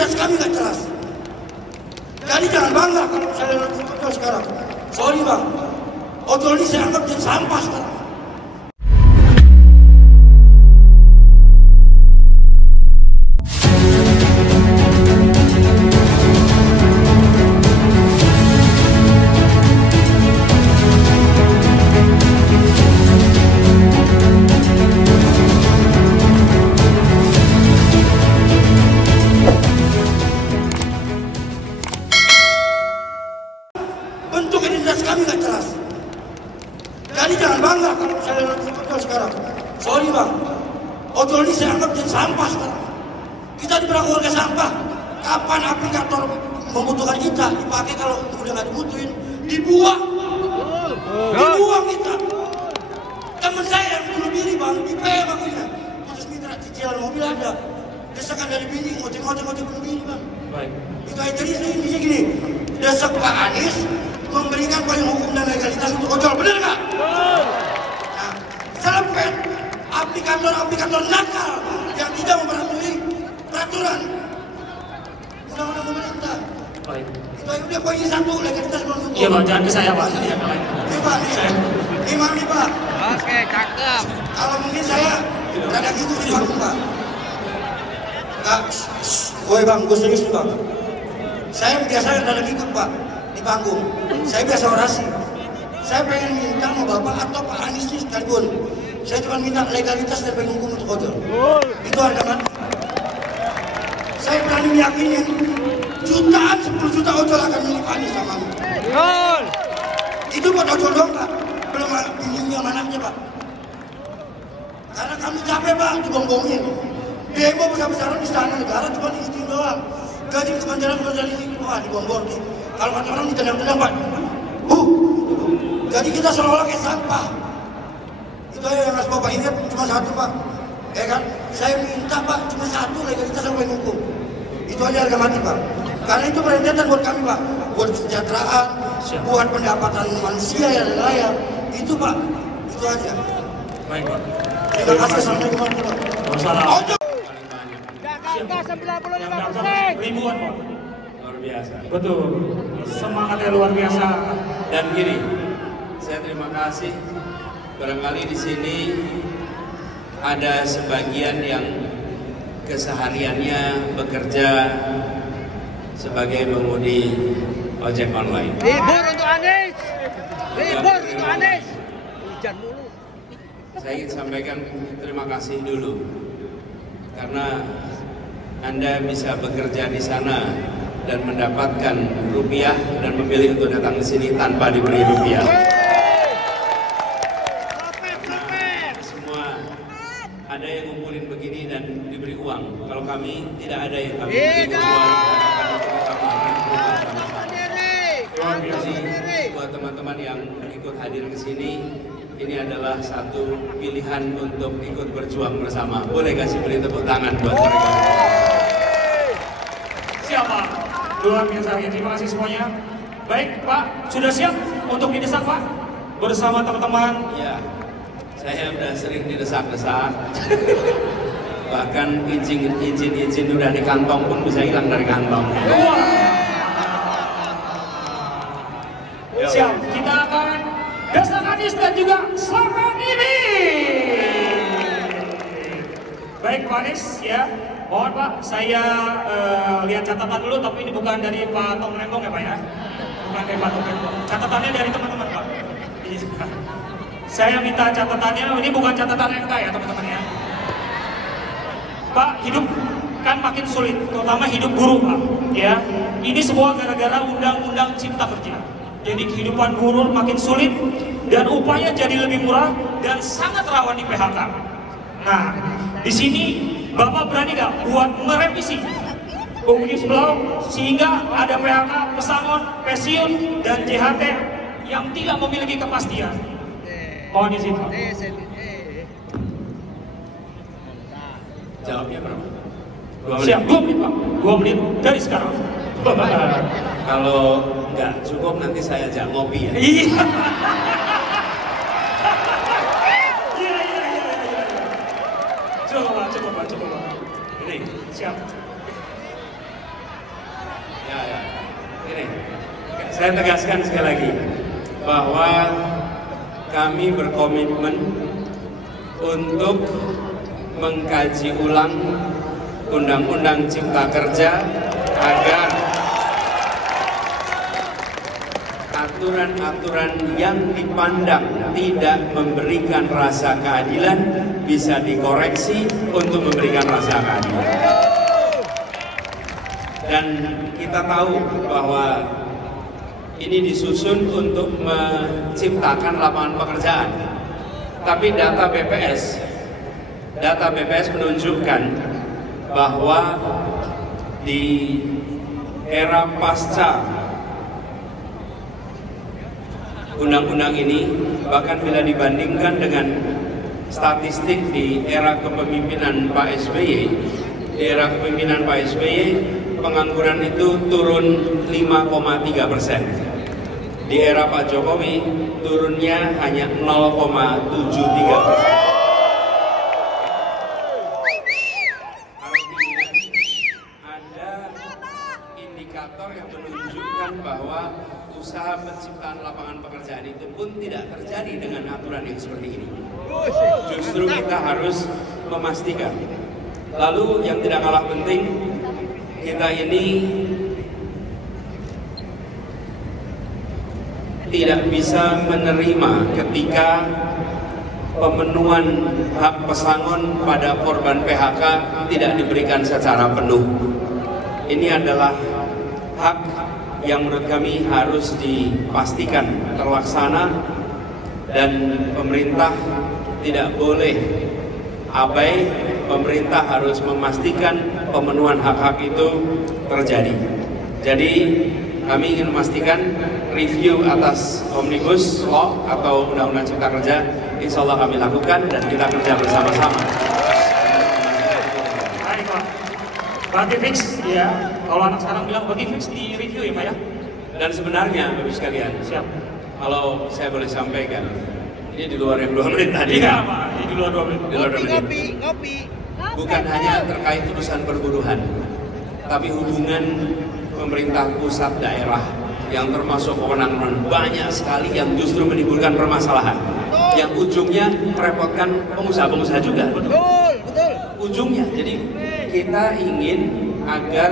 identitas kami nggak jelas. Jadi jangan bangga kalau saya lihat ojol sekarang. Sorry bang, ojol ini saya anggap jadi sampah sekarang. Bentuk identitas kami nggak jelas. Jadi jangan bangga kalau saya lihat ojol sekarang. Sorry bang, ojol ini saya anggap jadi sampah sekarang. Kita diperlakukan ke sampah. Kapan aplikator membutuhkan kita dipakai, kalau udah nggak dibutuhin dibuang. Dibuang kita. Temen saya yang bunuh diri bang, di PM akhirnya. Putus mitra cicilan mobil ada. Desakan dari bini, ngocek bunuh diri bang. Baik. Itu aja. Jadi intinya gini, desak Pak Anies memberikan payung hukum dan legalitas untuk ojol, benar nggak? Nah, selepet aplikator nakal yang tidak mematuhi peraturan undang-undang pemerintah. Baik. Itu aja udah poin satu, legalitas belum cukup. Iya bang, jangan ke saya pak. Ini pak, nih pak. Oke, cakep. Kalau mungkin saya rada gitu di panggung pak. Kak, woi bang, gue serius nih bang. Saya biasa rada gitu pak di panggung. Saya biasa orasi. Saya pengen minta sama bapak atau Pak Anies nih sekalipun. Saya cuma minta legalitas dan payung hukum untuk ojol. Itu harga mati. Saya berani meyakinin jutaan, 10 juta ojol akan milik Pak Anies sama kami. Itu buat ojol dong pak, belum bininya anaknya pak. Karena kami capek bang dibombongin. Demo besar-besaran di istana negara cuma izin doang. Gaji kementerian ini wah dibombong nih. Kalau kata orang ditendang-tendang pak. Jadi kita seolah-olah kayak sampah. Itu aja yang harus bapak ingat, cuma satu pak. Ya kan? Saya minta pak cuma satu, legalitas sampai hukum. Itu aja harga mati pak. Karena itu perentetan buat kami pak. Buat kesejahteraan, buat pendapatan manusia yang layak. Itu pak. Itu aja. Baik pak. Terima kasih. Assalamualaikum warahmatullahi wabarakatuh. Jakarta 95%. Ribuan pak. Luar biasa. Betul. Semangatnya luar biasa. Dan gini, saya terima kasih. Barangkali di sini ada sebagian yang kesehariannya bekerja sebagai pengemudi ojek online. Libur untuk Anies. Libur untuk Anies. Hujan mulu. Saya ingin sampaikan terima kasih dulu karena Anda bisa bekerja di sana dan mendapatkan rupiah dan memilih untuk datang ke sini tanpa diberi rupiah. Karena semua ada yang ngumpulin begini dan diberi uang. Kalau kami tidak ada yang kami beri uang. Jadi buat teman-teman yang ikut hadir ke sini, ini adalah satu pilihan untuk ikut berjuang bersama. Boleh kasih beri tepuk tangan buat mereka. Siapa? Luar biasa. Terima kasih semuanya. Baik Pak, sudah siap untuk didesak Pak? Bersama teman-teman. Ya, saya udah sering didesak-desak. Bahkan izin udah di kantong pun bisa hilang dari kantong. Wah. Siap, kita akan desak Anies dan juga selamat ini. Baik Pak Anies ya. Mohon Pak, saya lihat catatan dulu, tapi ini bukan dari Pak Tom Lembong ya Pak ya? Bukan dari Pak Tom Lembong. Catatannya dari teman-teman Pak. Saya minta catatannya, ini bukan catatan MK ya teman-teman ya. Pak, hidup kan makin sulit, terutama hidup buruh Pak. Ya, ini semua gara-gara Undang-Undang Cipta Kerja. Jadi kehidupan buruh makin sulit dan upahnya jadi lebih murah dan sangat rawan di PHK. Nah, di sini Bapak berani nggak buat merevisi Omnibus Law sehingga ada PHK, pesangon, pensiun, dan JHT yang tidak memiliki kepastian? Mohon izin Pak. Jawabnya berapa? 2 menit. Siap, 2 menit Pak. 2 menit dari sekarang. Kalau nggak cukup nanti saya ajak ngopi ya. Iya. Coba Pak. Ini siap. Ya. Ini, saya tegaskan sekali lagi bahwa kami berkomitmen untuk mengkaji ulang Undang-Undang Cipta Kerja agar aturan-aturan yang dipandang tidak memberikan rasa keadilan bisa dikoreksi untuk memberikan rasa keadilan. Dan kita tahu bahwa ini disusun untuk menciptakan lapangan pekerjaan. Tapi data BPS menunjukkan bahwa di era pasca undang-undang ini, bahkan bila dibandingkan dengan statistik di era kepemimpinan Pak SBY, pengangguran itu turun 5,3%. Di era Pak Jokowi turunnya hanya 0,73%. Bahwa usaha penciptaan lapangan pekerjaan itu pun tidak terjadi dengan aturan yang seperti ini. Justru kita harus memastikan. Lalu yang tidak kalah penting, kita ini tidak bisa menerima ketika pemenuhan hak pesangon pada korban PHK tidak diberikan secara penuh. Ini adalah hak yang menurut kami harus dipastikan terlaksana, dan pemerintah tidak boleh abai. Pemerintah harus memastikan pemenuhan hak-hak itu terjadi. Jadi kami ingin memastikan review atas Omnibus Law atau Undang-Undang Cipta Kerja insya Allah kami lakukan dan kita kerja bersama-sama. Berarti fix ya, kalau anak sekarang bilang berarti fix di review ya Pak ya? Dan sebenarnya Bapak sekalian, siap. Kalau saya boleh sampaikan, ini di luar yang 2 menit tadi. Iya Pak, ini di luar 2 menit. Ngopi. Bukan hanya terkait urusan perburuhan, tapi hubungan pemerintah pusat daerah yang termasuk kewenangan banyak sekali yang justru menimbulkan permasalahan. Yang ujungnya merepotkan pengusaha-pengusaha juga. Betul. Ujungnya, jadi kita ingin agar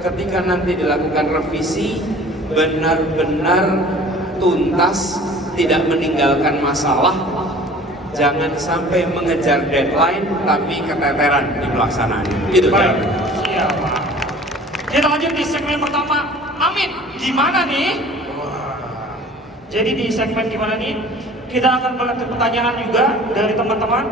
ketika nanti dilakukan revisi benar-benar tuntas, tidak meninggalkan masalah, jangan sampai mengejar deadline tapi keteteran di pelaksanaan. Itu baik. Siap Pak. Kita lanjut di segmen pertama. Amin. Gimana nih? Jadi di segmen gimana nih? Kita akan melihat pertanyaan juga dari teman-teman.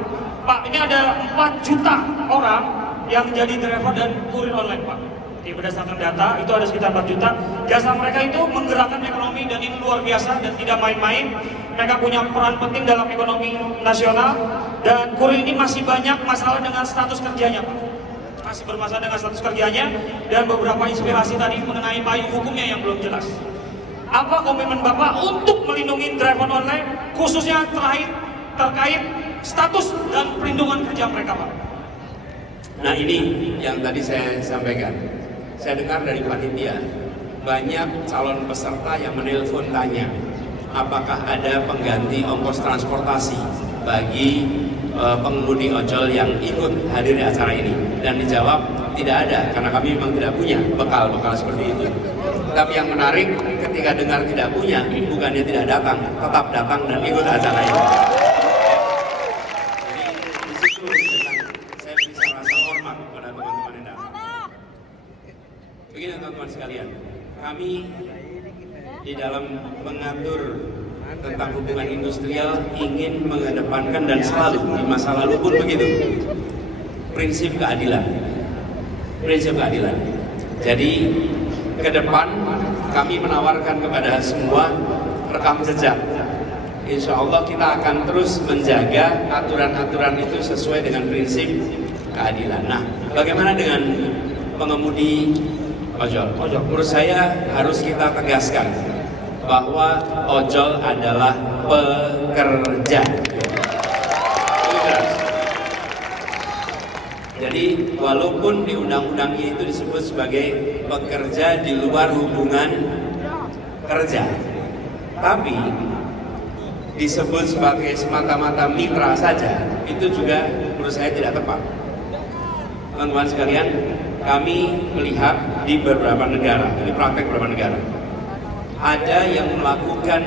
Pak, ini ada 4 juta orang yang jadi driver dan kurir online Pak. Jadi berdasarkan data itu ada sekitar 4 juta. Jasa mereka itu menggerakkan ekonomi dan ini luar biasa dan tidak main-main. Mereka punya peran penting dalam ekonomi nasional dan kurir ini masih banyak masalah dengan status kerjanya Pak. Masih bermasalah dengan status kerjanya dan beberapa inspirasi tadi mengenai payung hukumnya yang belum jelas. Apa komitmen Bapak untuk melindungi driver online khususnya terkait status dan perlindungan kerja mereka Pak? Nah ini yang tadi saya sampaikan. Saya dengar dari panitia banyak calon peserta yang menelpon tanya apakah ada pengganti ongkos transportasi bagi pengemudi ojol yang ikut hadir di acara ini, dan dijawab tidak ada karena kami memang tidak punya bekal seperti itu. Tapi yang menarik ketika dengar tidak punya, bukannya tidak datang, tetap datang dan ikut acara ini. Begini teman-teman sekalian, kami di dalam mengatur tentang hubungan industrial ingin mengedepankan dan selalu di masa lalu pun begitu, prinsip keadilan. Jadi ke depan kami menawarkan kepada semua rekam jejak. Insya Allah kita akan terus menjaga aturan-aturan itu sesuai dengan prinsip keadilan. Nah, bagaimana dengan pengemudi ojol? Menurut saya harus kita tegaskan bahwa ojol adalah pekerja. Jadi Jadi walaupun di undang-undangnya itu disebut sebagai pekerja di luar hubungan kerja, tapi disebut sebagai semata-mata mitra saja, itu juga menurut saya tidak tepat. Teman-teman sekalian, kami melihat di beberapa negara, ini praktek beberapa negara, ada yang melakukan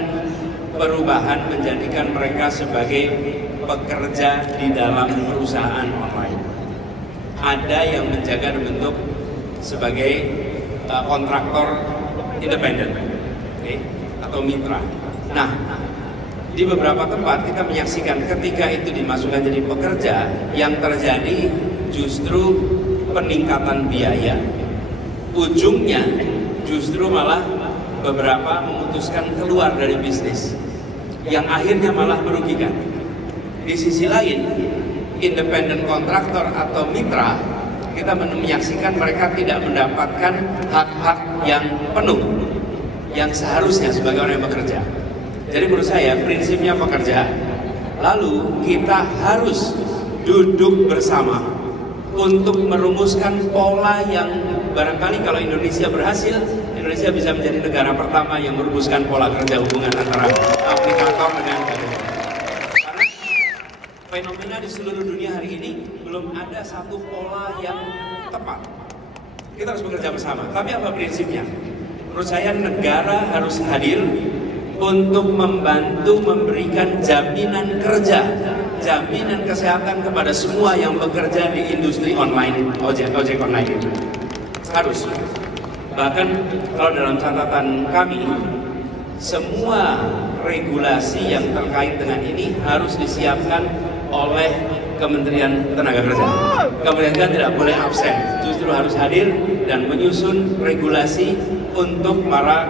perubahan menjadikan mereka sebagai pekerja di dalam perusahaan online. Ada yang menjaga bentuk sebagai kontraktor independen, atau mitra. Nah, di beberapa tempat kita menyaksikan ketika itu dimasukkan jadi pekerja, yang terjadi justru peningkatan biaya. Ujungnya justru malah beberapa memutuskan keluar dari bisnis, yang akhirnya malah merugikan. Di sisi lain, independen kontraktor atau mitra, kita menyaksikan mereka tidak mendapatkan hak-hak yang penuh yang seharusnya sebagai orang yang bekerja. Jadi menurut saya prinsipnya pekerjaan. Lalu kita harus duduk bersama untuk merumuskan pola yang barangkali kalau Indonesia berhasil, Indonesia bisa menjadi negara pertama yang merumuskan pola kerja hubungan antara aplikator dengan karyawan. Karena fenomena di seluruh dunia hari ini belum ada satu pola yang tepat. Kita harus bekerja bersama. Tapi apa prinsipnya? Menurut saya negara harus hadir untuk membantu memberikan jaminan kerja, jaminan kesehatan kepada semua yang bekerja di industri online, ojek online itu. Harus. Bahkan kalau dalam catatan kami, semua regulasi yang terkait dengan ini harus disiapkan oleh Kementerian Tenaga Kerja. Kementerian tidak boleh absen, justru harus hadir dan menyusun regulasi untuk para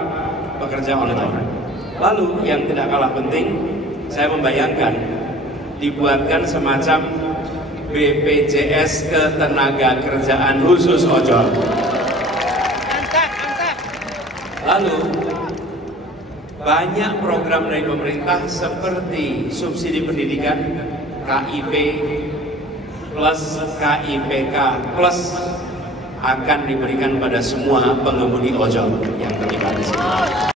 pekerja online. Lalu yang tidak kalah penting, saya membayangkan dibuatkan semacam BPJS Ketenagakerjaan khusus ojol. Lalu banyak program dari pemerintah seperti subsidi pendidikan, KIP plus KIPK plus akan diberikan pada semua pengemudi ojol yang terlibat di sini.